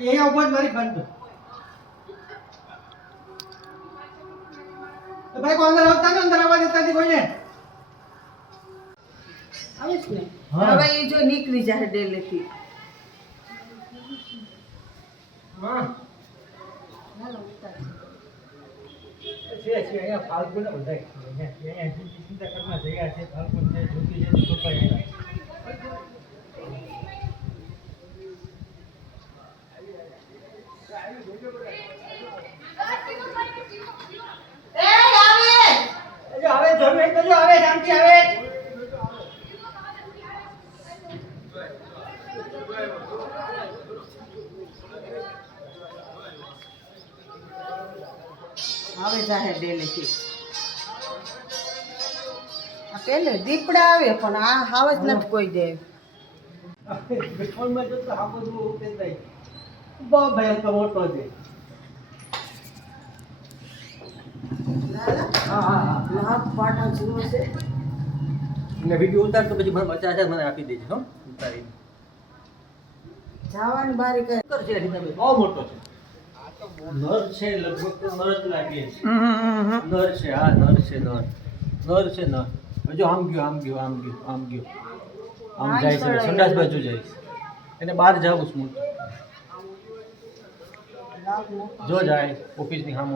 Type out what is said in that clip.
અહીંયા ઉભો જ મારી બંધ ભાઈ કોઈ અંદર આવતા ને અંદર આવવા દેતા નથી કોઈને આવે છે ને હા. હવે એ જો નીકળી જાય ડેલેથી હા હાલો ઉતાર છે અહીંયા ફાલ્ગુ ને બધાય અહીંયા ચિંતા કરવા જગ્યા છે ફાલ્ગુ છે જોતી છે તો કોઈ આવે જમે તો જો આવે શાંતિ આવે આવે જાહે ડેલેથી આ પેલે દીપડા આવે પણ આ હાવ જ નથી કોઈ દે ફોનમાં જો તો આ બધું ઉકેલાય બહુ ભયંકર મોટો છે હા હા હા લાખ પાટા જેવો છે ને વિડિયો ઉતાર તો પછી મને 50,000 મને આપી દેજો હો ઉતારી જવાની બારી કઈ ઉતર છે તમે બહુ મોટો છે નર છે લગભગ તો નર જ લાગે છે નર છે હા નર છે નર છે નર જો આમ ગયો આમ ગયો આમ ગયો આમ ગયો આમ જાય છે સંડાસ બાજુ જાય છે એને બહાર જાવું છું લાખ મોટો જો જાય ઓફિસની સામે